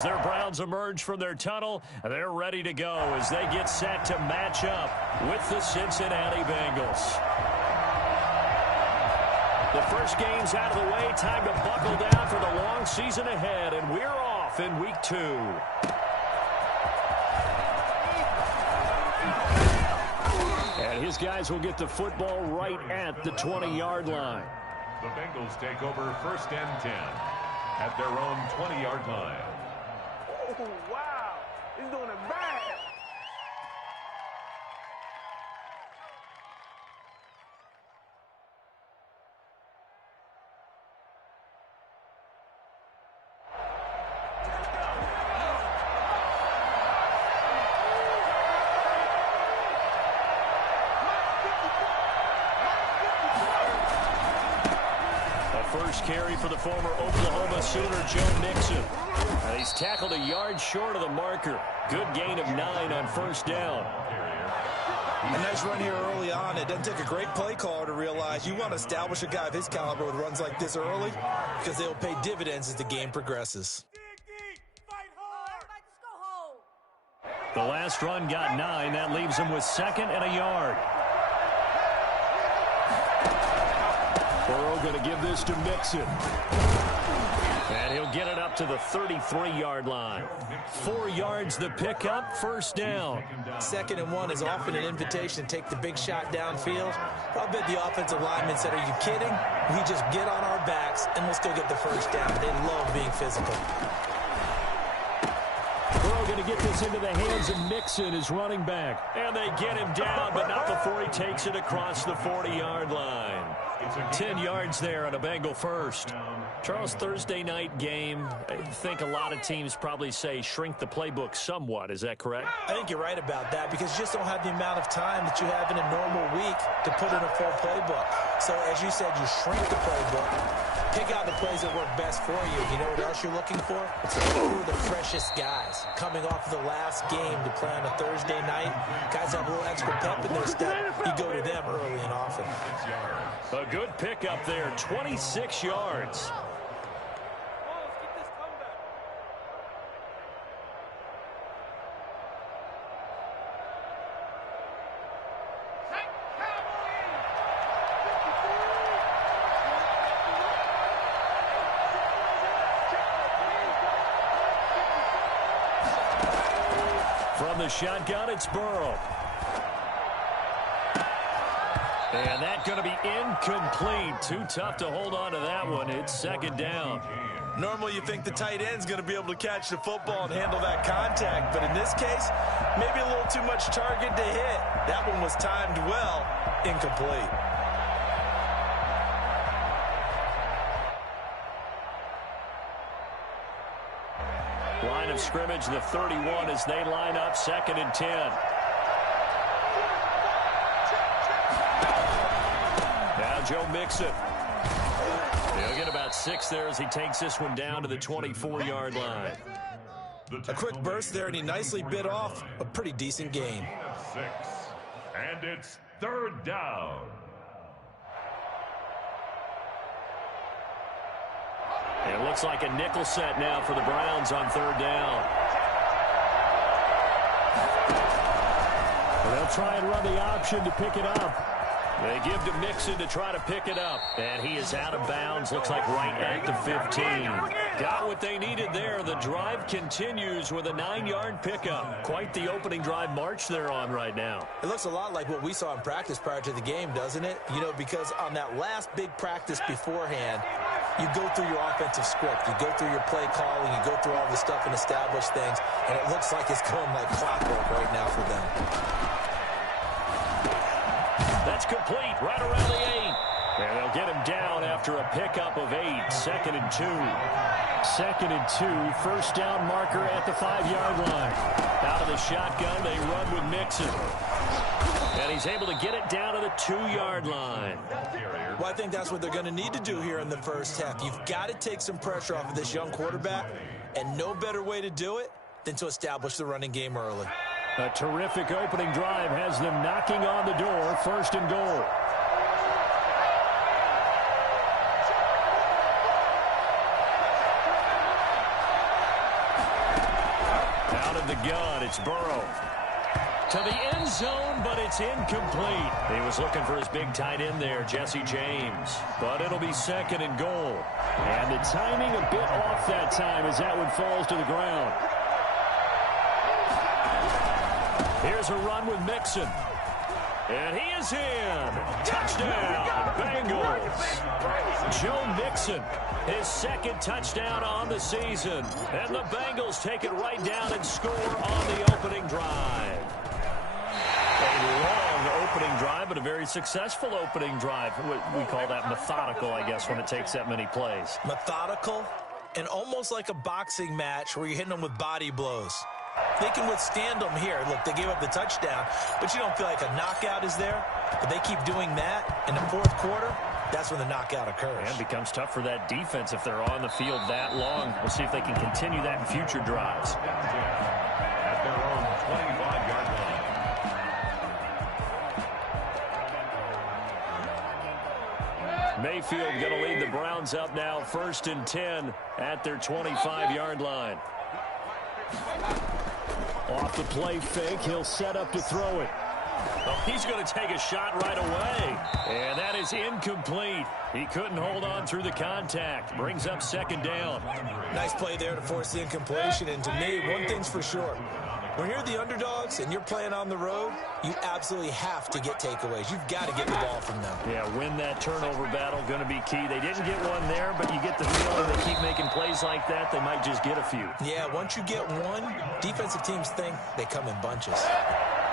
Their Browns emerge from their tunnel, and they're ready to go as they get set to match up with the Cincinnati Bengals. The first game's out of the way. Time to buckle down for the long season ahead, and we're off in Week 2. And his guys will get the football right at the 20-yard line. The Bengals take over 1st and 10 at their own 20-yard line. Oh, wow. He's doing it bad. First carry for the former Oklahoma Sooner, Joe Mixon. And he's tackled a yard short of the marker. Good gain of 9 on 1st down. A nice run here early on. It doesn't take a great play caller to realize you want to establish a guy of his caliber with runs like this early because they'll pay dividends as the game progresses. The last run got 9. That leaves him with 2nd and a yard. Burrow going to give this to Mixon. And he'll get it up to the 33-yard line. 4 yards the pickup, 1st down. 2nd and 1 is often an invitation to take the big shot downfield. I'll bet the offensive lineman said, "Are you kidding? We just get on our backs and we'll still get the 1st down." They love being physical. Burrow going to get this into the hands of Mixon, his running back. And they get him down, but not before he takes it across the 40-yard line. 10 yards there on a Bengal first. Charles, Thursday night game, I think a lot of teams probably say shrink the playbook somewhat. Is that correct? I think you're right about that because you just don't have the amount of time that you have in a normal week to put in a full playbook. So, as you said, you shrink the playbook, pick out the plays that work best for you. You know what else you're looking for? It's who are the freshest guys coming off of the last game to play on a Thursday night. Guys have a little extra pep in their step. You go to them early and often. A good pickup there, 26 yards. From the shotgun, it's Burrow. And that's going to be incomplete. Too tough to hold on to that one. It's 2nd down. Normally you think the tight end's going to be able to catch the football and handle that contact, but in this case, maybe a little too much target to hit. That one was timed well, incomplete. Line of scrimmage, the 31 as they line up, 2nd and 10. Now Joe Mixon. He'll get about 6 there as he takes this one down to the 24-yard line. A quick burst there, and he nicely bit off a pretty decent gain. 6, and it's 3rd down. It looks like a nickel set now for the Browns on 3rd down. They'll try and run the option to pick it up. They give to Mixon to try to pick it up. And he is out of bounds. Looks like right at the 15. Got what they needed there. The drive continues with a 9-yard pickup. Quite the opening drive march they're on right now. It looks a lot like what we saw in practice prior to the game, doesn't it? You know, because on that last big practice beforehand, you go through your offensive script. You go through your play calling. You go through all the stuff and establish things. And it looks like it's going like clockwork right now for them. That's complete right around the 8. And they'll get him down after a pickup of 8. 2nd and 2. 2nd and 2. 1st down marker at the 5-yard line. Out of the shotgun, they run with Mixon. And he's able to get it down to the 2-yard line. Well, I think that's what they're going to need to do here in the first half. You've got to take some pressure off of this young quarterback, and no better way to do it than to establish the running game early. A terrific opening drive has them knocking on the door. 1st and goal. Out of the gun, it's Burrow. To the end zone, but it's incomplete. He was looking for his big tight end there, Jesse James. But it'll be 2nd and goal. And the timing a bit off that time as that one falls to the ground. Here's a run with Mixon. And he is in. Touchdown, Bengals. Joe Mixon, his 2nd touchdown on the season. And the Bengals take it right down and score on the opening drive. A long opening drive, but a very successful opening drive. We call that methodical, I guess, when it takes that many plays. Methodical and almost like a boxing match where you're hitting them with body blows. They can withstand them here. Look, they gave up the touchdown, but you don't feel like a knockout is there. But they keep doing that in the 4th quarter. That's when the knockout occurs. And it becomes tough for that defense if they're on the field that long. We'll see if they can continue that in future drives. At their own 25-yard line. Mayfield going to lead the Browns up now, 1st and 10 at their 25-yard line. Off the play fake, he'll set up to throw it. Oh, he's going to take a shot right away. And that is incomplete. He couldn't hold on through the contact. Brings up 2nd down. Nice play there to force the incompletion. And to me, one thing's for sure. When you're the underdogs and you're playing on the road, you absolutely have to get takeaways. You've got to get the ball from them. Yeah, win that turnover battle, going to be key. They didn't get one there, but you get the feeling they keep making plays like that, they might just get a few. Yeah, once you get one, defensive teams think they come in bunches.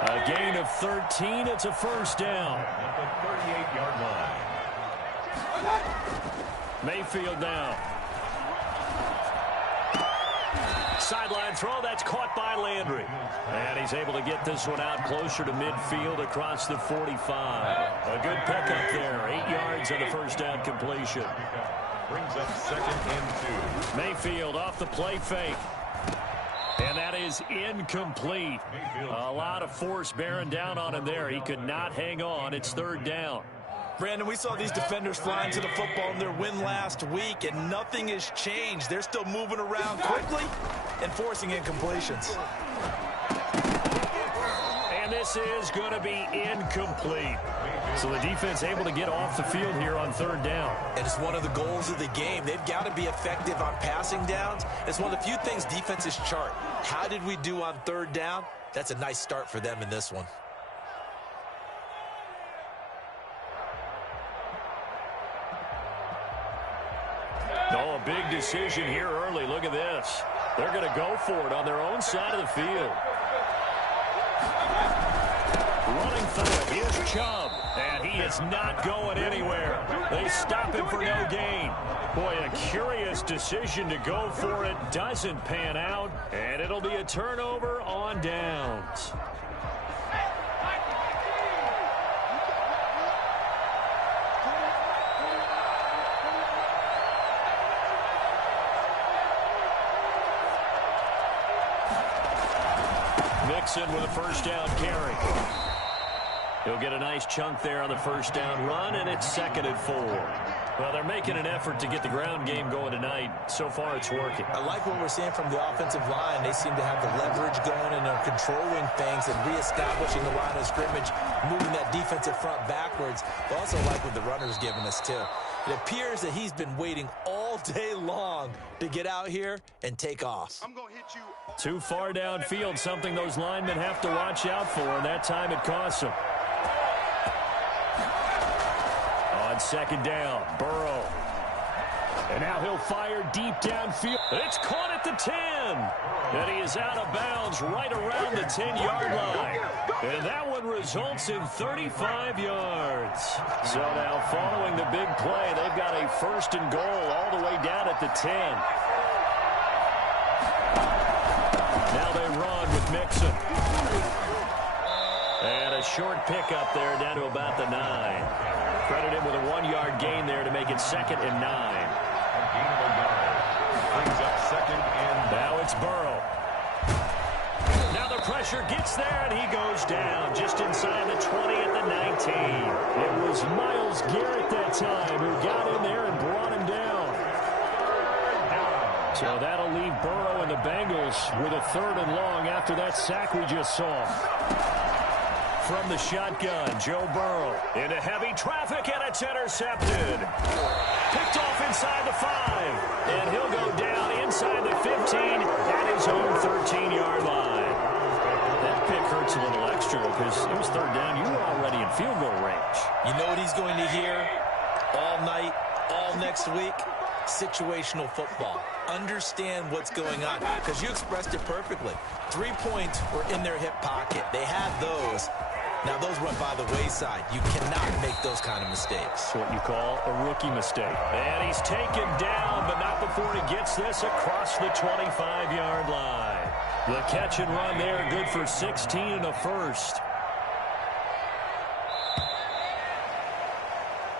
A gain of 13, it's a 1st down. At the 38-yard line. Mayfield now. Sideline throw, that's caught by Landry. And he's able to get this one out closer to midfield across the 45. A good pickup there, 8 yards on the 1st down completion. Brings up 2nd and 2. Mayfield off the play fake. And that is incomplete. A lot of force bearing down on him there. He could not hang on. It's 3rd down. Brandon, we saw these defenders flying to the football in their win last week, and nothing has changed. They're still moving around quickly and forcing incompletions. And this is going to be incomplete. So the defense able to get off the field here on 3rd down. And it's one of the goals of the game. They've got to be effective on passing downs. It's one of the few things defenses chart. How did we do on 3rd down? That's a nice start for them in this one. Oh, a big decision here early. Look at this. They're going to go for it on their own side of the field. Running through it. Here's Chubb. And he is not going anywhere. They stop him for no gain. Boy, a curious decision to go for it. Doesn't pan out. And it'll be a turnover on downs. Mixon with a 1st down carry. He'll get a nice chunk there on the 1st down run, and it's 2nd and 4. Well, they're making an effort to get the ground game going tonight. So far, it's working. I like what we're seeing from the offensive line. They seem to have the leverage going, and they're controlling things and reestablishing the line of scrimmage, moving that defensive front backwards. But also like what the runner's giving us, too. It appears that he's been waiting all day long to get out here and take off. I'm going to hit you. Too far downfield, something those linemen have to watch out for, and that time it costs them. On 2nd down, Burrow. And now he'll fire deep downfield. It's caught at the 10. And he is out of bounds right around the 10-yard line. And that one results in 35 yards. So now following the big play, they've got a 1st and goal all the way down at the 10. Now they run with Mixon. And a short pickup there down to about the 9. Credit him with a 1-yard gain there to make it 2nd and 9. Brings up 2nd and now it's Burrow. Now the pressure gets there, and he goes down just inside the 20 at the 19. It was Myles Garrett that time who got in there and brought him down. So that'll leave Burrow and the Bengals with a 3rd and long after that sack we just saw. From the shotgun, Joe Burrow into heavy traffic, and it's intercepted. Picked off inside the 5, and he'll go down inside the 15 at his own 13-yard line. That pick hurts a little extra because it was 3rd down. You were already in field goal range. You know what he's going to hear all night, all next week? Situational football. Understand what's going on, because you expressed it perfectly. 3 points were in their hip pocket. They had those. Now, those went by the wayside. You cannot make those kind of mistakes. What you call a rookie mistake. And he's taken down, but not before he gets this across the 25-yard line. The catch and run there, good for 16 and a first.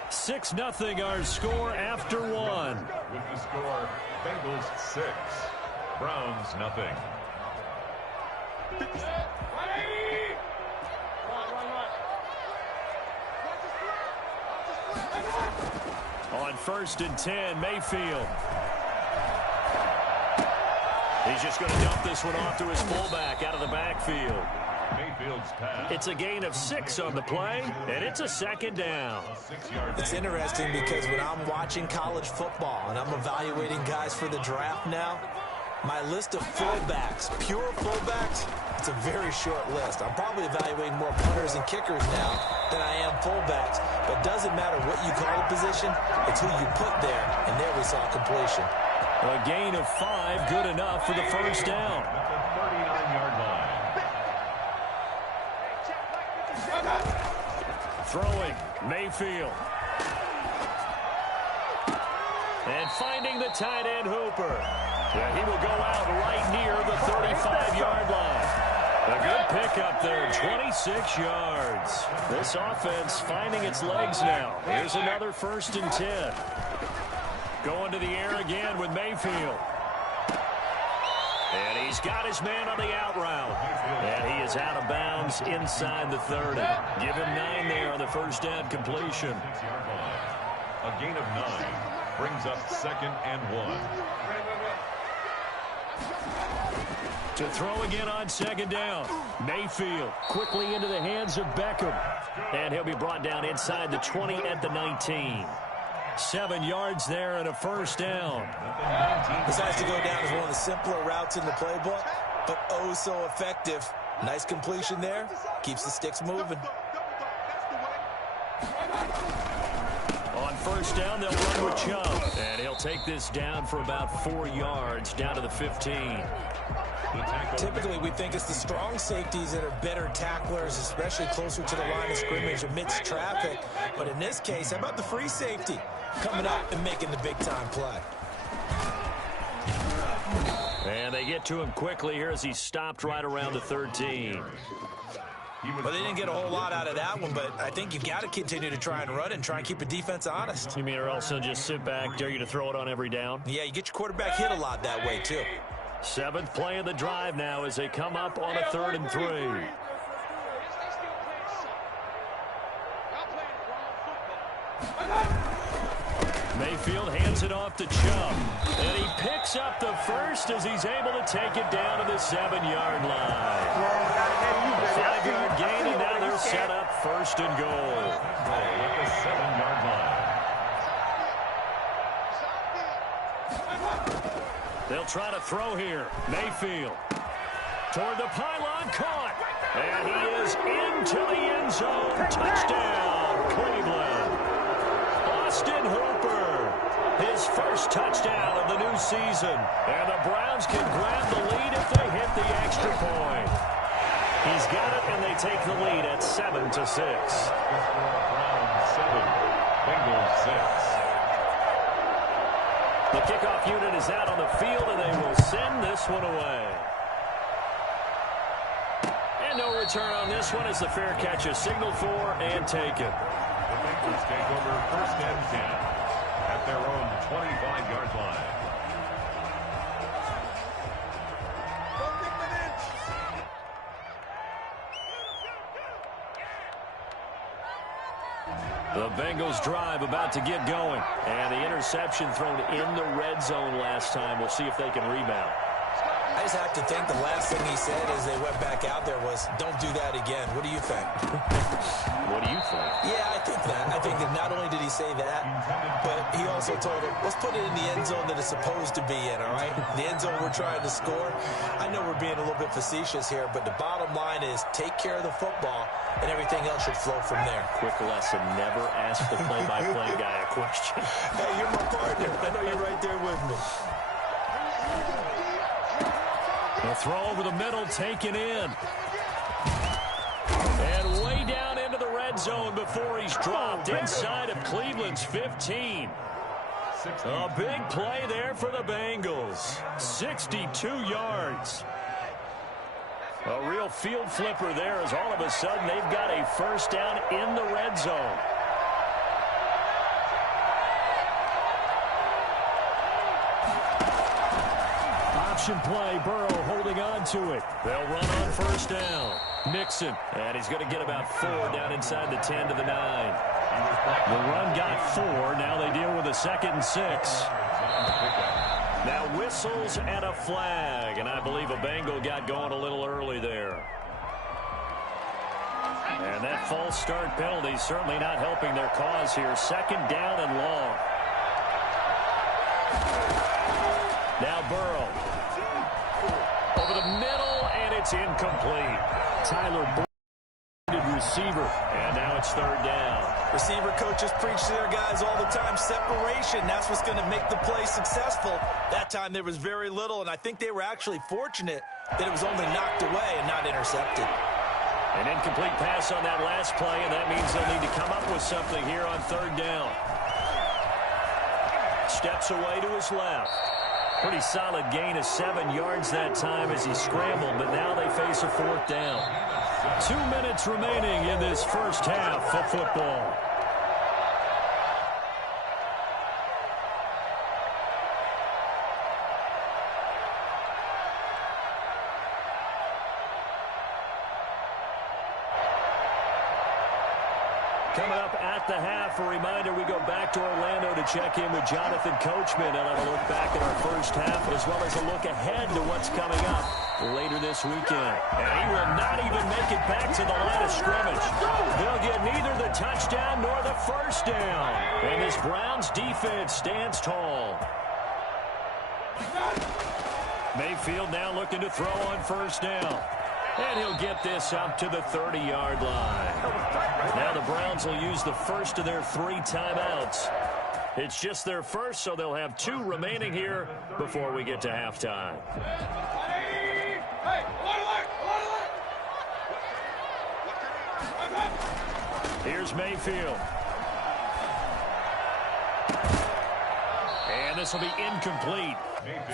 6-0 our score after 1. With the score, Bengals 6, Browns nothing. On 1st and 10, Mayfield. He's just going to dump this one off to his fullback out of the backfield. Mayfield's pass. It's a gain of 6 on the play, and it's a 2nd down. It's interesting because when I'm watching college football and I'm evaluating guys for the draft now, my list of fullbacks, pure fullbacks, it's a very short list. I'm probably evaluating more punters and kickers now than I am fullbacks. But it doesn't matter what you call a position, it's who you put there, and there we saw completion. A gain of 5, good enough for the 1st down. At the 39-yard line. Throwing, Mayfield. And finding the tight end, Hooper. Yeah, he will go out right near the 35-yard line. A good pickup there, 26 yards. This offense finding its legs now. Here's another 1st and 10. Going to the air again with Mayfield. And he's got his man on the out route. And he is out of bounds inside the 30. Give him 9 there on the 1st down completion. A gain of 9 brings up 2nd and 1. To throw again on 2nd down. Mayfield quickly into the hands of Beckham. And he'll be brought down inside the 20 at the 19. 7 yards there and a 1st down. This has to go down as one of the simpler routes in the playbook, but oh so effective. Nice completion there. Keeps the sticks moving. On 1st down, they'll run with Chubb. And he'll take this down for about 4 yards, down to the 15. Typically, we think it's the strong safeties that are better tacklers, especially closer to the line of scrimmage amidst traffic. But in this case, how about the free safety coming up and making the big-time play? And they get to him quickly here as he stopped right around the 13. Well, they didn't get a whole lot out of that one, but I think you've got to continue to try and run and try and keep a defense honest. You mean or else they'll just sit back, dare you to throw it on every down? Yeah, you get your quarterback hit a lot that way, too. 7th play of the drive now as they come up on a 3rd and 3. Mayfield hands it off to Chubb. And he picks up the 1st as he's able to take it down to the 7-yard line. A 5-yard gain, and now they're set up 1st and goal. At the 7-yard line. They'll try to throw here. Mayfield toward the pylon, caught. And he is into the end zone. Touchdown, Cleveland. Austin Hooper, his 1st touchdown of the new season. And the Browns can grab the lead if they hit the extra point. He's got it, and they take the lead at 7-6. Browns 7, Bengals 6. The kickoff unit is out on the field, and they will send this one away. And no return on this one as the fair catch is signaled for and taken. The Bengals take over 1st and 10 at their own 25-yard line. The Bengals drive about to get going. And the interception thrown in the red zone last time. We'll see if they can rebound. I just have to think the last thing he said as they went back out there was, don't do that again. What do you think? What do you think? Yeah, I think that. I think that not only did he say that, but he also told him, let's put it in the end zone that it's supposed to be in, all right? The end zone we're trying to score. I know we're being a little bit facetious here, but the bottom line is take care of the football, and everything else should flow from there. Quick lesson, never ask the play-by-play guy a question. Hey, you're my partner. I know you're right there with me. The throw over the middle, taken in. And way down into the red zone before he's dropped inside of Cleveland's 15. A big play there for the Bengals. 62 yards. A real field flipper there as all of a sudden they've got a first down in the red zone. Option play, Burrow holding on to it. They'll run on first down. Nixon, and he's going to get about 4 down inside the 10 to the 9. The run got 4. Now they deal with a 2nd and 6. Now whistles and a flag, and I believe a Bengal got going a little early there. And that false start penalty certainly not helping their cause here. 2nd down and long. Now Burrow. Over the middle, and it's incomplete. Tyler receiver, and now it's 3rd down. Receiver coaches preach to their guys all the time. Separation, that's what's going to make the play successful. That time there was very little, and I think they were actually fortunate that it was only knocked away and not intercepted. An incomplete pass on that last play, and that means they'll need to come up with something here on 3rd down. Steps away to his left. Pretty solid gain of 7 yards that time as he scrambled, but now they face a 4th down. 2 minutes remaining in this first half of football. Coming up at the half, a reminder, we go back to Orlando to check in with Jonathan Coachman and have a look back at our first half as well as a look ahead to what's coming up later this weekend. And he will not even make it back to the line of scrimmage. They'll get neither the touchdown nor the first down. And this Browns defense stands tall. Mayfield now looking to throw on first down. And he'll get this up to the 30-yard line. Now the Browns will use the first of their 3 timeouts. It's just their first, so they'll have 2 remaining here before we get to halftime. Here's Mayfield. And this will be incomplete.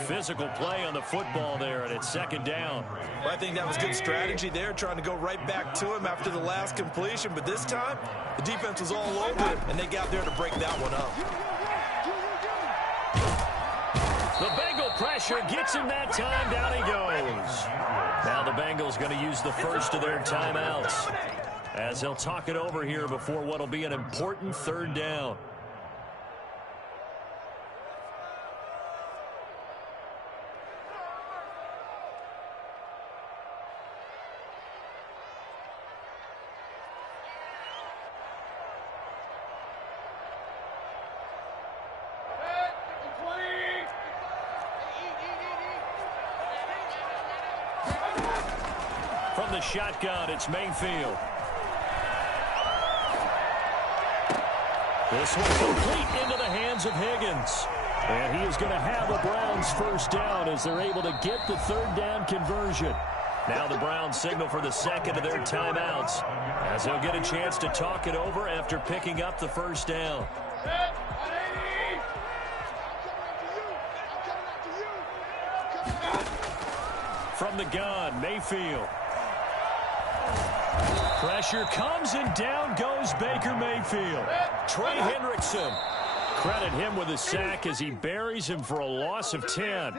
Physical play on the football there, and it's 2nd down. Well, I think that was good strategy there, trying to go right back to him after the last completion. But this time, the defense was all over him, and they got there to break that one up. The Bengal pressure gets him that time. Down he goes. Now the Bengals going to use the first of their timeouts as they'll talk it over here before what will be an important 3rd down. From the shotgun, it's Mayfield. This one complete into the hands of Higgins. And he is going to have the Browns first down as they're able to get the 3rd down conversion. Now the Browns signal for the 2nd of their timeouts as they'll get a chance to talk it over after picking up the first down. From the gun, Mayfield. Pressure comes and down goes Baker Mayfield. Trey Hendrickson. Credit him with a sack as he buries him for a loss of 10.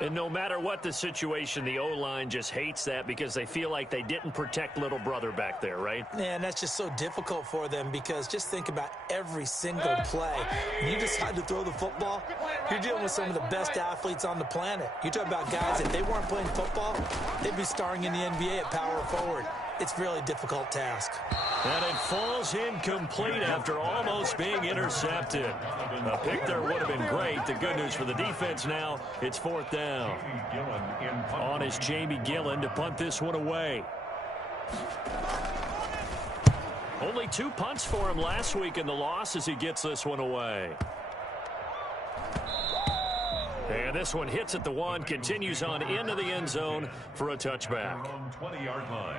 And no matter what the situation, the O-line just hates that because they feel like they didn't protect little brother back there, right? Yeah, and that's just so difficult for them because just think about every single play. When you decide to throw the football, you're dealing with some of the best athletes on the planet. You talk about guys, if they weren't playing football, they'd be starring in the NBA at power forward. It's a really difficult task. And it falls incomplete after almost being intercepted. A pick there would have been great. The good news for the defense now, it's 4th down. On is Jamie Gillen to punt this one away. Only 2 punts for him last week in the loss as he gets this one away. And this one hits at the 1, continues on into the end zone for a touchback. 20-yard line.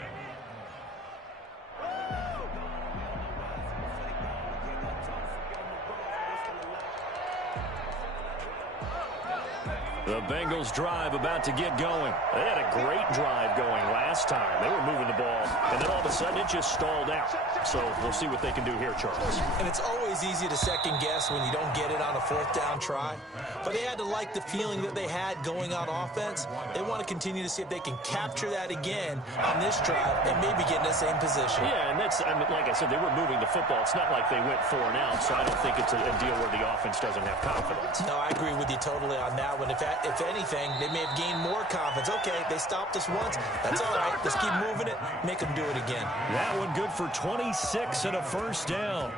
The Bengals drive about to get going. They had a great drive going last time. They were moving the ball, and then all of a sudden it just stalled out. So we'll see what they can do here, Charles. And it's always easy to second guess when you don't get it on a 4th down try. But they had to like the feeling that they had going on offense. They want to continue to see if they can capture that again on this drive and maybe get in the same position. Yeah, and that's, I mean, like I said, they were moving the football. It's not like they went 4 and out, so I don't think it's a deal where the offense doesn't have confidence. No, I agree with you totally on that one. If anything, they may have gained more confidence. Okay, they stopped us once. That's all right. Let's keep moving it. Make them do it again. That one good for 26 and a 1st down.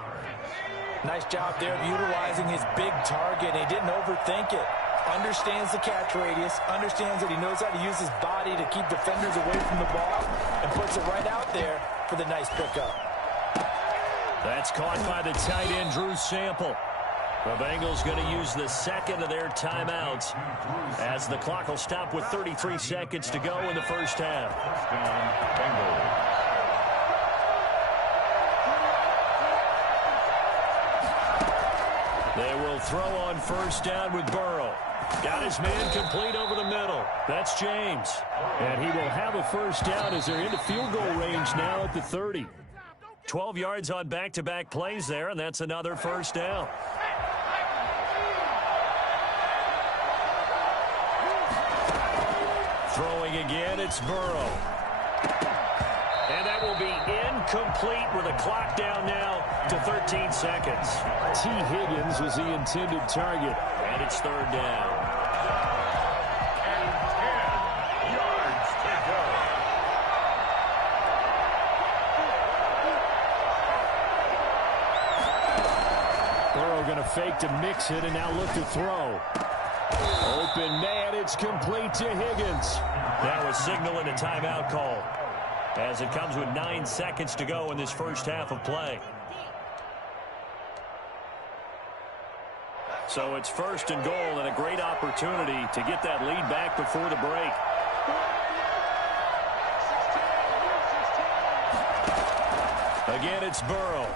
Nice job there of utilizing his big target. He didn't overthink it. Understands the catch radius. Understands that he knows how to use his body to keep defenders away from the ball. And puts it right out there for the nice pickup. That's caught by the tight end, Drew Sample. The Bengals going to use the second of their timeouts as the clock will stop with 33 seconds to go in the 1st half. They will throw on 1st down with Burrow. Got his man complete over the middle. That's James. And he will have a 1st down as they're into field goal range now at the 30. 12 yards on back-to-back plays there, and that's another 1st down. Throwing again, it's Burrow. And that will be incomplete with a clock down now to 13 seconds. T. Higgins was the intended target, and it's 3rd down. And 10 yards to go. Burrow going to fake to mix it and now look to throw. Open man, it's complete to Higgins. That was signaling a timeout call as it comes with 9 seconds to go in this 1st half of play. So it's 1st and goal and a great opportunity to get that lead back before the break. Again, it's Burrow.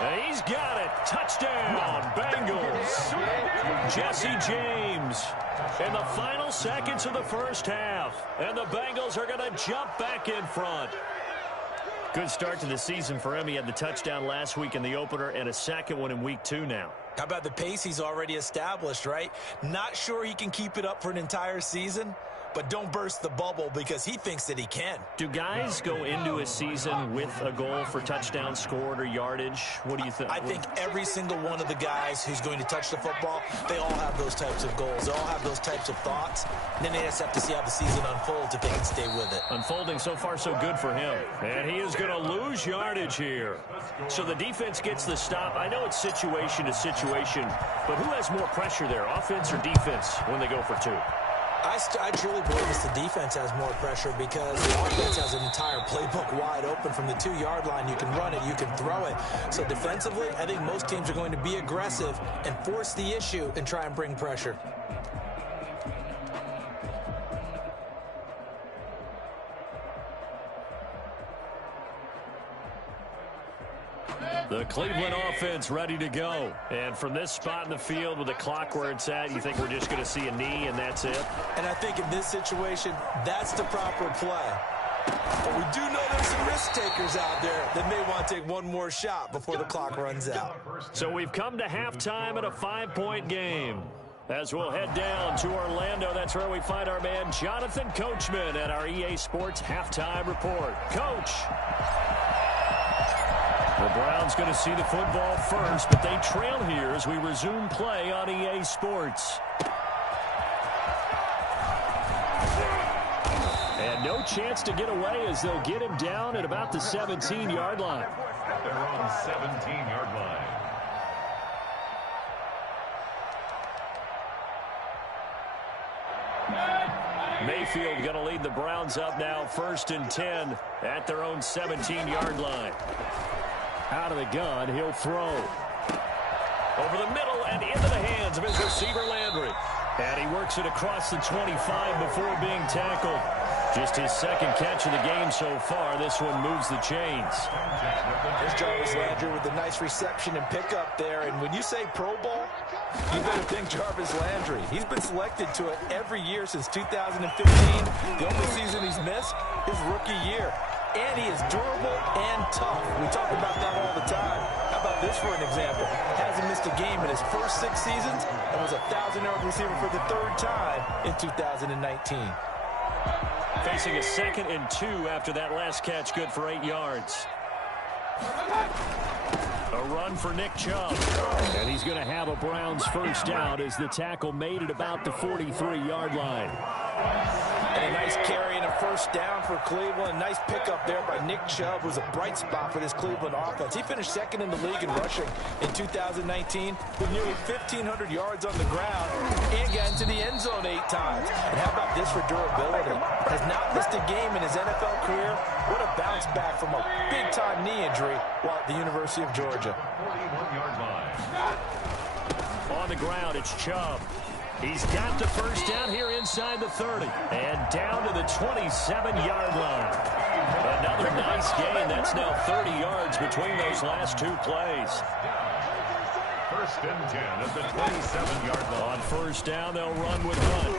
And he's got it. Touchdown, Bengals. Jesse James in the final seconds of the 1st half. And the Bengals are going to jump back in front. Good start to the season for him. He had the touchdown last week in the opener and a second one in week 2 now. How about the pace he's already established, right? Not sure he can keep it up for an entire season, but don't burst the bubble because he thinks that he can. Do guys go into a season with a goal for touchdowns scored or yardage? What do you think? I think every single one of the guys who's going to touch the football, they all have those types of goals. They all have those types of thoughts. And then they just have to see how the season unfolds if they can stay with it. Unfolding so far so good for him. And he is going to lose yardage here. So the defense gets the stop. I know it's situation to situation, but who has more pressure there, offense or defense, when they go for 2? I truly believe it's the defense has more pressure because the offense has an entire playbook wide open from the 2-yard line. You can run it, you can throw it. So defensively, I think most teams are going to be aggressive and force the issue and try and bring pressure. The Cleveland offense ready to go. And from this spot in the field with the clock where it's at, you think we're just going to see a knee and that's it? And I think in this situation, that's the proper play. But we do know there's some risk takers out there that may want to take one more shot before the clock runs out. So we've come to halftime at a 5-point game. As we'll head down to Orlando, that's where we find our man Jonathan Coachman at our EA Sports Halftime Report. Coach. The Browns going to see the football first, but they trail here as we resume play on EA Sports. And no chance to get away as they'll get him down at about the 17-yard line. At their own 17-yard line. Mayfield going to lead the Browns up now, 1st and 10 at their own 17-yard line. Out of the gun, he'll throw. Over the middle and into the hands of his receiver, Landry. And he works it across the 25 before being tackled. Just his second catch of the game so far. This one moves the chains. There's Jarvis Landry with a nice reception and pickup there. And when you say Pro Bowl, you better think Jarvis Landry. He's been selected to it every year since 2015. The only season he's missed is rookie year. And he is durable and tough. We talk about that all the time. How about this for an example? Hasn't missed a game in his first 6 seasons and was a 1,000-yard receiver for the 3rd time in 2019. Facing a 2nd and 2 after that last catch, good for 8 yards. A run for Nick Chubb. And he's going to have a Browns first down as the tackle made at about the 43-yard line. And a nice carry and a first down for Cleveland. Nice pickup there by Nick Chubb, who's a bright spot for this Cleveland offense. He finished 2nd in the league in rushing in 2019 with nearly 1,500 yards on the ground and got into the end zone 8 times. And how about this for durability? Has not missed a game in his NFL career. What a bounce back from a big-time knee injury while at the University of Georgia. 41-yard line. On the ground, it's Chubb. He's got the first down here inside the 30. And down to the 27-yard line. Another nice gain. That's now 30 yards between those last 2 plays. 1st and 10 at the 27-yard line. On first down, they'll run with Hunt.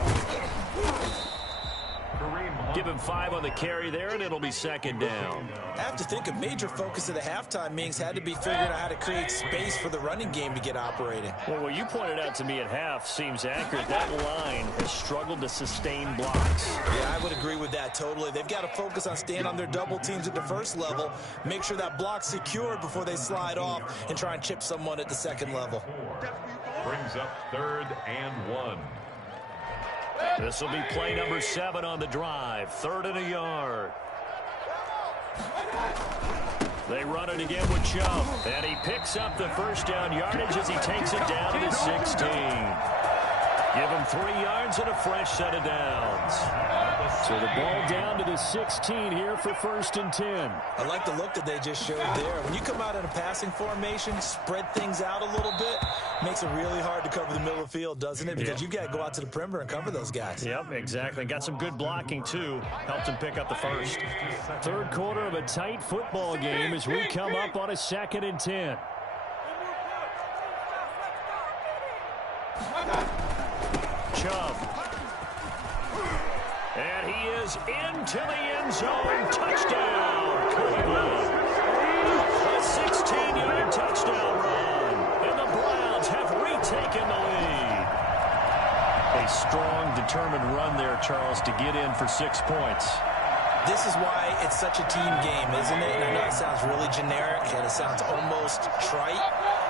Give him 5 on the carry there, and it'll be 2nd down. I have to think a major focus of the halftime meetings had to be figuring out how to create space for the running game to get operating. Well, what you pointed out to me at half seems accurate. That line has struggled to sustain blocks. Yeah, I would agree with that totally. They've got to focus on staying on their double teams at the first level, make sure that block's secured before they slide off, and try and chip someone at the second level. Brings up 3rd and 1. This will be play number 7 on the drive. 3rd and a yard. They run it again with Chubb. And he picks up the first down yardage as he takes it down to the 16. Give him 3 yards and a fresh set of downs. So the ball down to the 16 here for 1st and 10. I like the look that they just showed there. When you come out in a passing formation, spread things out a little bit, makes it really hard to cover the middle of the field, doesn't it? Because you got to go out to the perimeter and cover those guys. Yep, exactly. Got some good blocking, too. Helped him pick up the first. 3rd quarter of a tight football game as we come up on a 2nd and 10. Chubb. And he is into the end zone. Touchdown, Cleveland. A 16-yard touchdown run. And the Browns have retaken the lead. A strong, determined run there, Charles, to get in for 6 points. This is why it's such a team game, isn't it? And I know it sounds really generic and it sounds almost trite,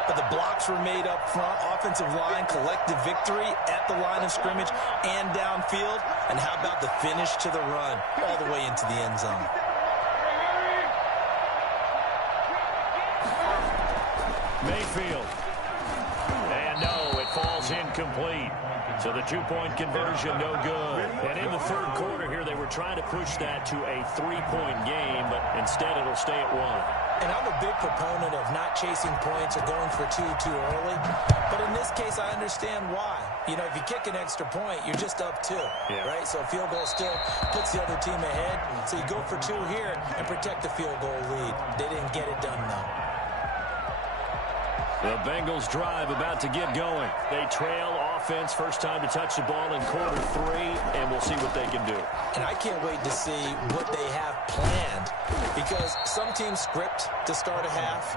but the blocks were made up front. Offensive line, collective victory at the line of scrimmage and downfield. And how about the finish to the run all the way into the end zone? Mayfield. And no, it falls incomplete. So the 2-point conversion, no good. And in the 3rd quarter here, they were trying to push that to a 3-point game, but instead it'll stay at 1. And I'm a big proponent of not chasing points or going for 2 too early. But in this case, I understand why. You know, if you kick an extra point, you're just up 2, right? So a field goal still puts the other team ahead. So you go for 2 here and protect the field goal lead. They didn't get it done, though. The Bengals drive about to get going. They trail off offense. First time to touch the ball in quarter 3, and we'll see what they can do. And I can't wait to see what they have planned, because some teams script to start a half.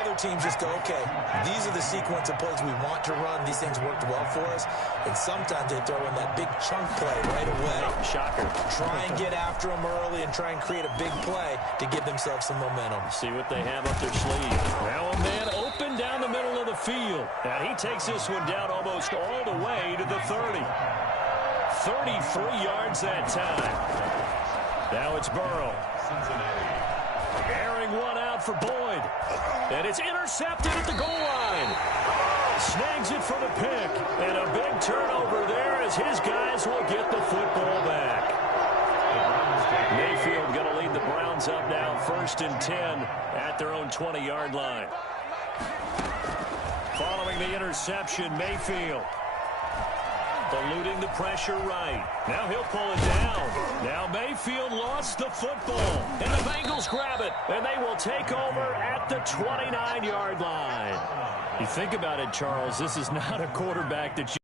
Other teams just go, okay, these are the sequence of plays we want to run. These things worked well for us. And sometimes they throw in that big chunk play right away. Shocker. Try and get after them early and try and create a big play to give themselves some momentum. See what they have up their sleeve. Now a man open down the middle of the field. And he takes this one down almost all the way to the 30. 33 yards that time. Now it's Burrow. Cincinnati. Airing one out for Boyd. And it's intercepted at the goal line. Snags it for the pick. And a big turnover there as his guys will get the football back. Mayfield going to lead the Browns up now, 1st and 10 at their own 20-yard line. Following the interception, Mayfield eluding the pressure right. Now he'll pull it down. Now Mayfield lost the football, and the Bengals grab it, and they will take over at the 29-yard line. You think about it, Charles, this is not a quarterback that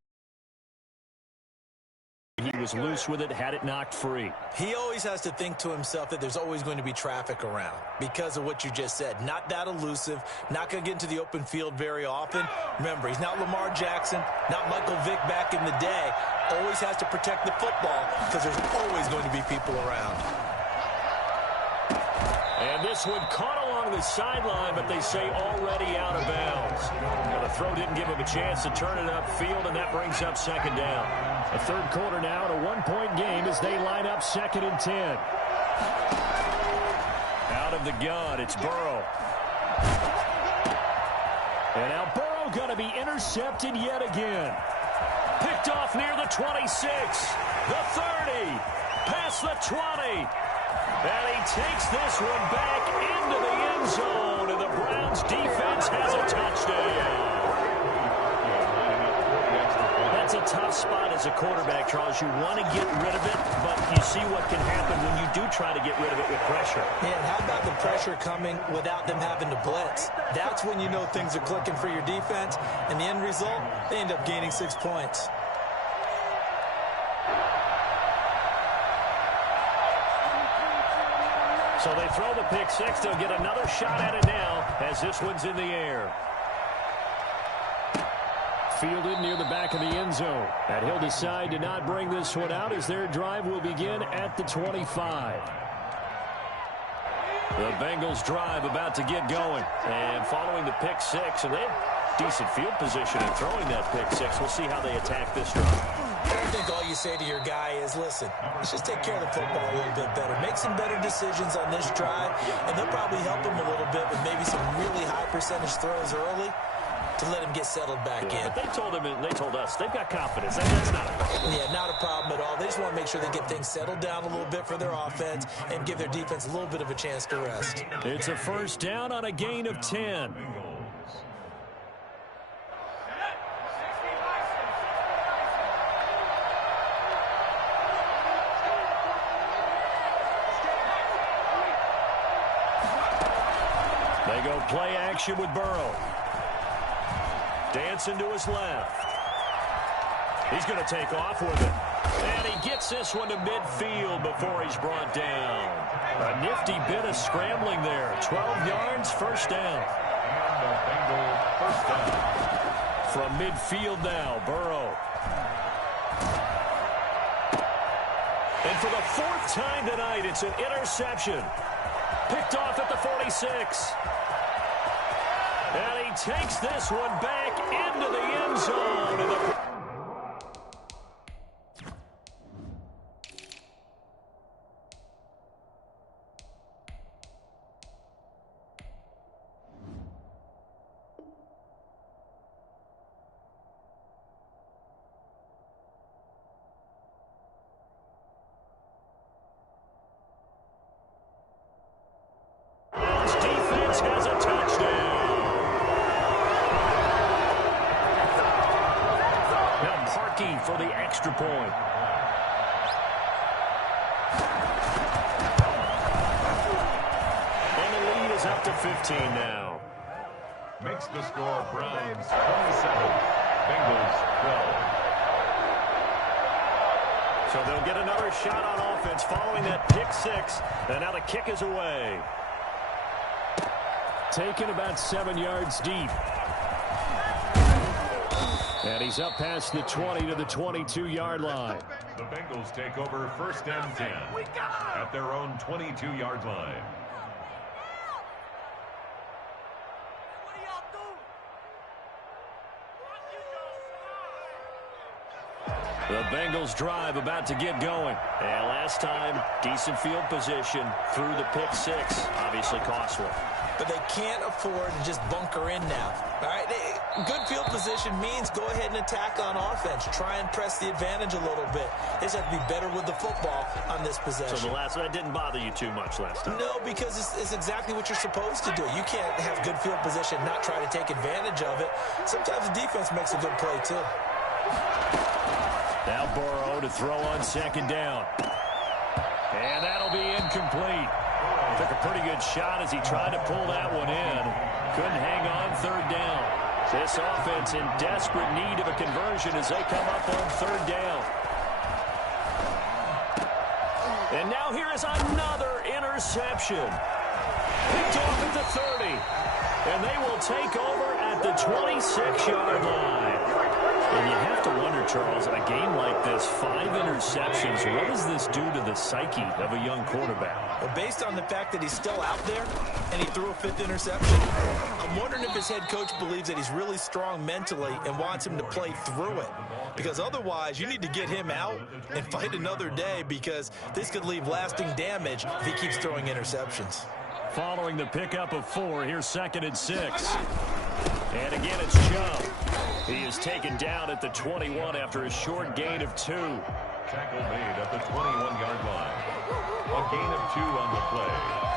he was loose with it, had it knocked free. He always has to think to himself that there's always going to be traffic around because of what you just said. Not that elusive, not going to get into the open field very often. Remember, he's not Lamar Jackson, not Michael Vick back in the day. Always has to protect the football because there's always going to be people around. And this one caught along the sideline, but they say already out of bounds. Well, the throw didn't give him a chance to turn it upfield, and that brings up 2nd down. The 3rd quarter now, a 1-point game as they line up 2nd and 10. Out of the gun, it's Burrow. And now Burrow going to be intercepted yet again. Picked off near the 26, the 30, past the 20. And he takes this one back into the end zone, and the Browns defense has a touchdown. That's a tough spot as a quarterback, Charles. You want to get rid of it, but you see what can happen when you do try to get rid of it with pressure. Man, how about the pressure coming without them having to blitz? That's when you know things are clicking for your defense, and the end result, they end up gaining 6 points. So they throw the pick 6. They'll get another shot at it now as this one's in the air. Fielded near the back of the end zone. And he'll decide to not bring this one out as their drive will begin at the 25. The Bengals drive about to get going. And following the pick 6, and they have decent field position in throwing that pick 6. We'll see how they attack this drive. I think all you say to your guy is, listen, let's just take care of the football a little bit better. Make some better decisions on this drive, and they'll probably help him a little bit with maybe some really high percentage throws early to let him get settled back in. But they told us they've got confidence. That's not a problem. Yeah, not a problem at all. They just want to make sure they get things settled down a little bit for their offense and give their defense a little bit of a chance to rest. It's a 1st down on a gain of 10. They go play action with Burrow. Dancing to his left. He's going to take off with it. And he gets this one to midfield before he's brought down. A nifty bit of scrambling there. 12 yards, 1st down. From midfield now, Burrow. And for the 4th time tonight, it's an interception. Picked off at the 46. And he takes this one back into the end zone. Defense has a touchdown. For the extra point. And the lead is up to 15 now. Makes the score Browns 27, Bengals 12. So they'll get another shot on offense following that pick six. And now the kick is away. Taken about 7 yards deep. And he's up past the 20 to the 22-yard line. The Bengals take over 1st and 10 at their own 22-yard line. The Bengals drive about to get going. And last time, decent field position through the pick six. Obviously costly. But they can't afford to just bunker in now. All right, good field position means go ahead and attack on offense. Try and press the advantage a little bit. They just have to be better with the football on this possession. So that didn't bother you too much last time? No, because it's exactly what you're supposed to do. You can't have good field position, not try to take advantage of it. Sometimes the defense makes a good play, too. Now Burrow to throw on 2nd down. And that'll be incomplete. Took a pretty good shot as he tried to pull that one in. Couldn't hang on 3rd down. This offense in desperate need of a conversion as they come up on 3rd down. And now here is another interception. Picked off at the 30. And they will take over at the 26-yard line. And you have to wonder, Charles, in a game like this, 5 interceptions, what does this do to the psyche of a young quarterback? Well, based on the fact that he's still out there and he threw a 5th interception, I'm wondering if his head coach believes that he's really strong mentally and wants him to play through it. Because otherwise, you need to get him out and fight another day, because this could leave lasting damage if he keeps throwing interceptions. Following the pickup of 4, here's 2nd and 6. And again, it's Chubb. He is taken down at the 21 after a short gain of 2. Tackle made at the 21-yard line. A gain of 2 on the play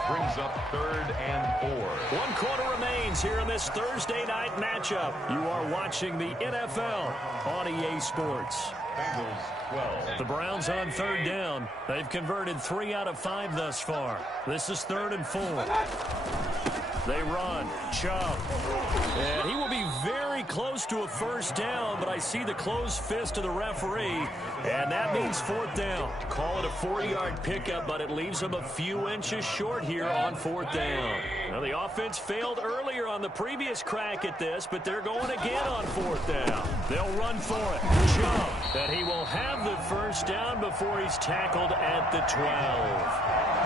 brings up 3rd and 4. 1 quarter remains here in this Thursday night matchup. You are watching the NFL on EA Sports. Bengals 12. The Browns on 3rd down. They've converted 3 out of 5 thus far. This is 3rd and 4. They run. Chubb. And he will be very close to a 1st down, but I see the closed fist of the referee, and that means 4th down. Call it a 40-yard pickup, but it leaves them a few inches short here on 4th down. Now, the offense failed earlier on the previous crack at this, but they're going again on 4th down. They'll run for it. Chubb. And he will have the 1st down before he's tackled at the 12.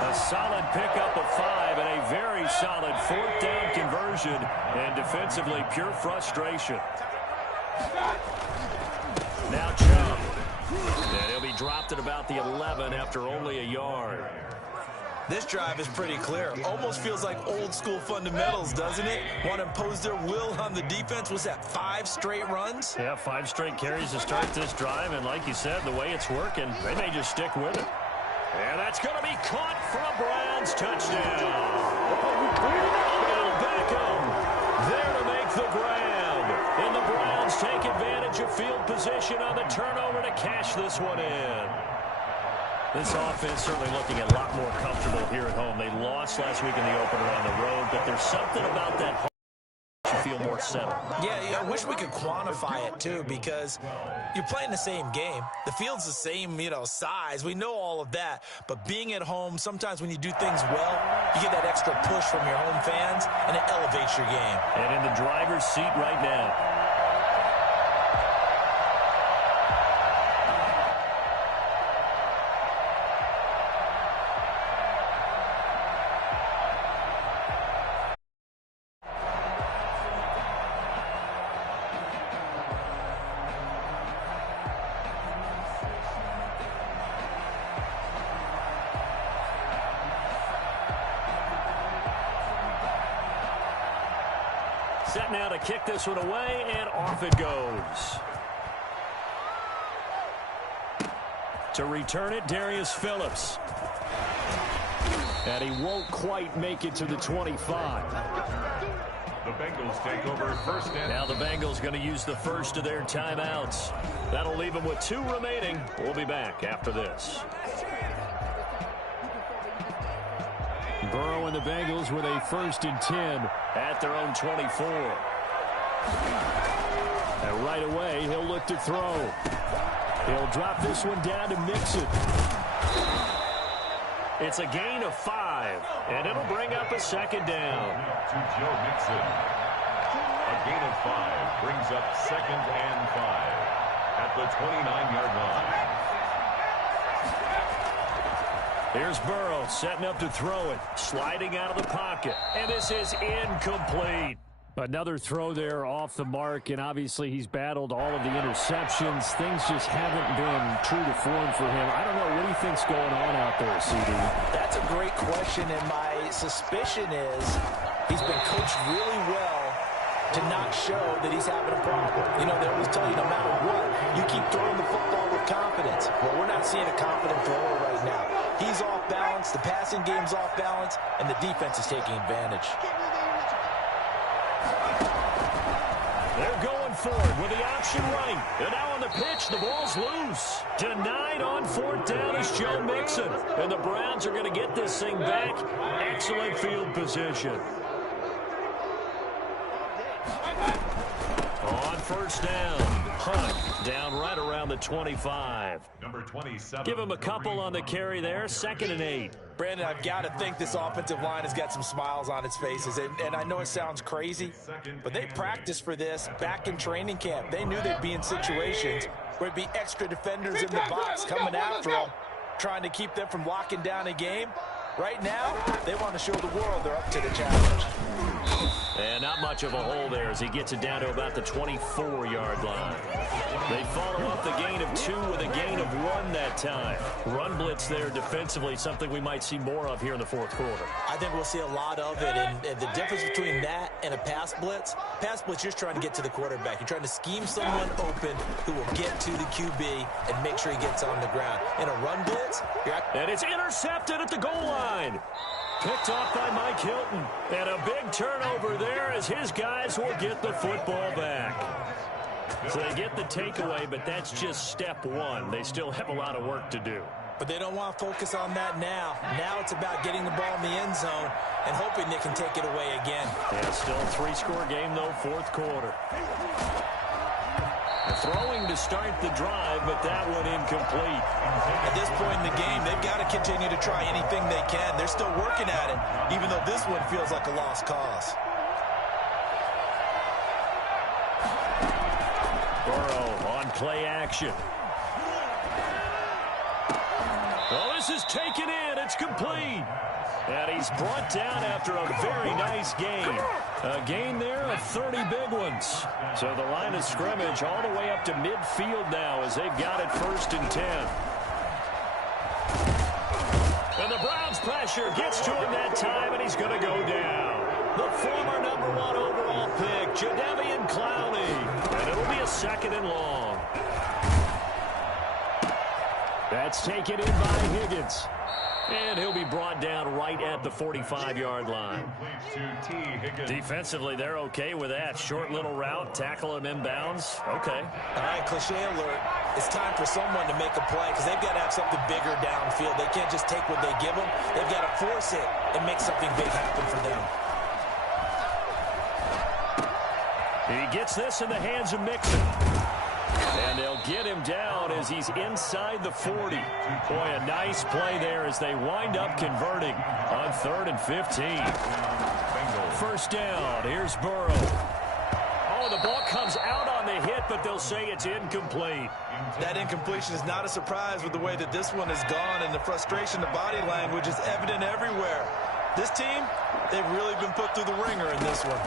A solid pickup of 5 and a very solid 4th down conversion, and defensively pure frustration. Now Chubb. And he'll be dropped at about the 11 after only a yard. This drive is pretty clear. Almost feels like old school fundamentals, doesn't it? Want to impose their will on the defense. Was that 5 straight runs? Yeah, 5 straight carries to start this drive, and like you said, the way it's working, they may just stick with it. And that's going to be caught for a Browns touchdown. Odell Beckham there to make the grab. And the Browns take advantage of field position on the turnover to cash this one in. This offense certainly looking a lot more comfortable here at home. They lost last week in the opener on the road, but there's something about that home you feel more settled. Yeah, I wish we could quantify it, too, because you're playing the same game. The field's the same, size. We know all of that. But being at home, sometimes when you do things well, you get that extra push from your home fans, and it elevates your game. And in the driver's seat right now. Set now to kick this one away, and off it goes. To return it, Darius Phillips. And he won't quite make it to the 25. The Bengals take over 1st and... Now the Bengals going to use the first of their timeouts. That'll leave them with 2 remaining. We'll be back after this. Burrow and the Bengals with a 1st and 10 at their own 24. And right away, he'll look to throw. He'll drop this one down to Mixon. It's a gain of 5, and it'll bring up a second down. To Joe Mixon. A gain of 5 brings up 2nd and 5 at the 29-yard line. Here's Burrow setting up to throw it, sliding out of the pocket, and this is incomplete. Another throw there off the mark, and obviously he's battled all of the interceptions. Things just haven't been true to form for him. I don't know. What do you think's going on out there, CD? That's a great question, and my suspicion is he's been coached really well to not show that he's having a problem. You know, they always tell you no matter what, you keep throwing the football with confidence. Well, we're not seeing a confident thrower right now. He's off balance, the passing game's off balance, and the defense is taking advantage. They're going forward with the option right. And now on the pitch, the ball's loose. Denied on 4th down is Joe Mixon. And the Browns are going to get this thing back. Excellent field position. On 1st down, Hunt down right around the 25. Number 27. Give him a couple on the carry there. 2nd and 8. Brandon, I've got to think this offensive line has got some smiles on its faces. And I know it sounds crazy, but they practiced for this back in training camp. They knew they'd be in situations where there'd be extra defenders in the box coming after them, trying to keep them from locking down a game. Right now, they want to show the world they're up to the challenge. And not much of a hole there as he gets it down to about the 24-yard line. They follow up the gain of 2 with a gain of 1 that time. Run blitz there defensively, something we might see more of here in the 4th quarter. I think we'll see a lot of it, and the difference between that and a pass blitz, you're just trying to get to the quarterback. You're trying to scheme someone open who will get to the QB and make sure he gets on the ground. In a run blitz, and it's intercepted at the goal line. Picked off by Mike Hilton. And a big turnover there as his guys will get the football back. So they get the takeaway, but that's just step 1. They still have a lot of work to do. But they don't want to focus on that now. Now it's about getting the ball in the end zone and hoping they can take it away again. Yeah, still a 3-score game, though, 4th quarter. Throwing to start the drive, but that one incomplete. At this point in the game, they've got to continue to try anything they can. They're still working at it, even though this one feels like a lost cause. Burrow on play action. Oh, this is taken in. It's complete. And he's brought down after a very nice gain. A gain there of 30 big ones. So the line of scrimmage all the way up to midfield now as they've got it 1st and 10. And the Browns pressure gets to him that time, and he's going to go down. The former #1 overall pick, Jadeveon Clowney. And it'll be a 2nd and long. That's taken in by Higgins. And he'll be brought down right at the 45-yard line. Defensively, they're okay with that. Short little route, tackle him inbounds. Okay. All right, cliche alert. It's time for someone to make a play because they've got to have something bigger downfield. They can't just take what they give them. They've got to force it and make something big happen for them. He gets this in the hands of Mixon. And they'll get him down as he's inside the 40. Boy, a nice play there as they wind up converting on 3rd and 15. 1st down. Here's Burrow. Oh, the ball comes out on the hit, but they'll say it's incomplete. That incompletion is not a surprise with the way that this one has gone, and the frustration, the body language is evident everywhere. This team, they've really been put through the ringer in this one.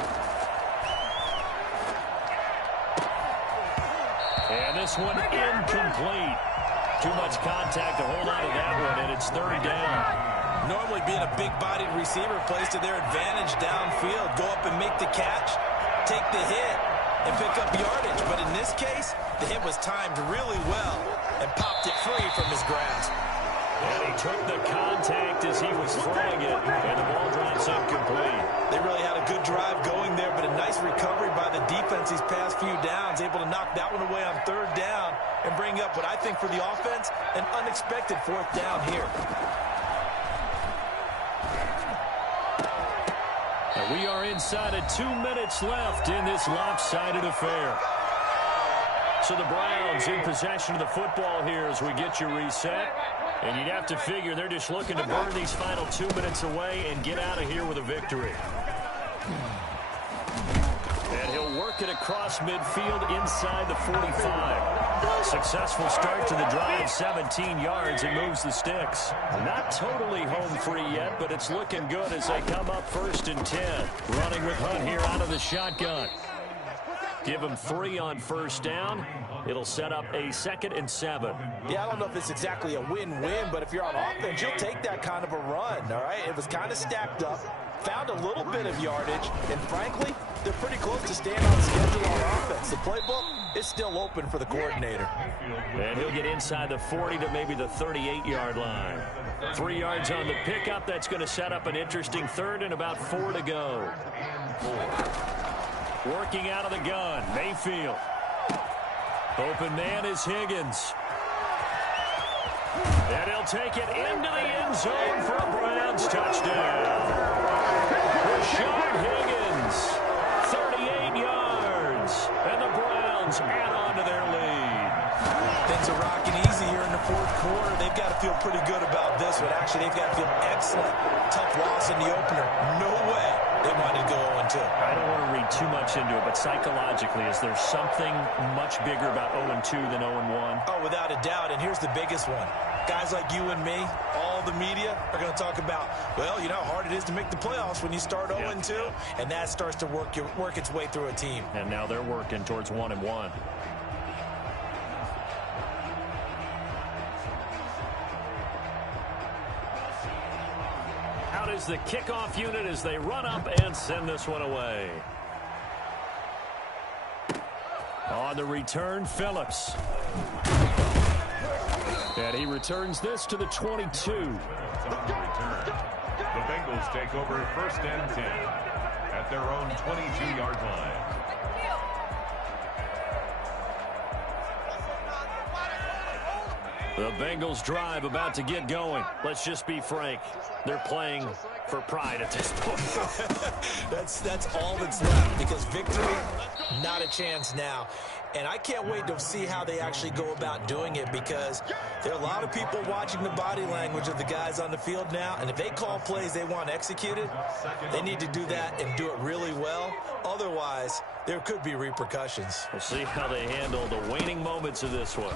And this one incomplete. Too much contact to hold on to that one, and it's 3rd down. Normally being a big-bodied receiver plays to their advantage downfield. Go up and make the catch, take the hit, and pick up yardage. But in this case, the hit was timed really well and popped it free from his grasp. And he took the contact as he was throwing it, and the ball drops incomplete. They really had a good drive going there, but a nice recovery by the defense these past few downs, able to knock that one away on 3rd down and bring up what I think for the offense, an unexpected 4th down here. And we are inside of 2 minutes left in this lopsided affair. So the Browns in possession of the football here as we get you reset. And you'd have to figure they're just looking to burn these final 2 minutes away and get out of here with a victory. And he'll work it across midfield inside the 45. Successful start to the drive, 17 yards, and moves the sticks. Not totally home free yet, but it's looking good as they come up 1st and 10. Running with Hunt here out of the shotgun. Give him 3 on 1st down. It'll set up a 2nd and 7. Yeah, I don't know if it's exactly a win-win, but if you're on offense, you'll take that kind of a run, all right? It was kind of stacked up, found a little bit of yardage, and frankly, they're pretty close to staying on schedule on offense. The playbook is still open for the coordinator. And he'll get inside the 40 to maybe the 38-yard line. 3 yards on the pickup. That's going to set up an interesting 3rd and about 4 to go. Working out of the gun, Mayfield. Open man is Higgins. And he'll take it into the end zone for a Browns touchdown. Rashad Higgins, 38 yards. And the Browns add on to their lead. Things are rocking easy here in the 4th quarter. They've got to feel pretty good about this one. Actually, they've got to feel excellent. Tough loss in the opener. No way they wanted to go 0-2. I don't want to read too much into it, but psychologically, is there something much bigger about 0-2 than 0-1? Oh, without a doubt, and here's the biggest one. Guys like you and me, all the media, are going to talk about, well, you know how hard it is to make the playoffs when you start 0-2, and that starts to work its way through a team. And now they're working towards 1-1. Out is the kickoff unit as they run up and send this one away. On the return, Phillips. And he returns this to the 22. On the return, the Bengals take over 1st and 10 at their own 22-yard line. The Bengals drive about to get going. Let's just be frank. They're playing for pride at this point. That's all that's left, because victory, not a chance now. And I can't wait to see how they actually go about doing it, because there are a lot of people watching the body language of the guys on the field now, and if they call plays they want executed, they need to do that and do it really well. Otherwise, there could be repercussions. We'll see how they handle the waning moments of this one.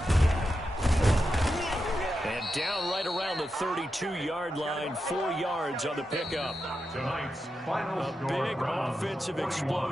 And down right around the 32-yard line, 4 yards on the pickup. Tonight's final A big offensive explosion.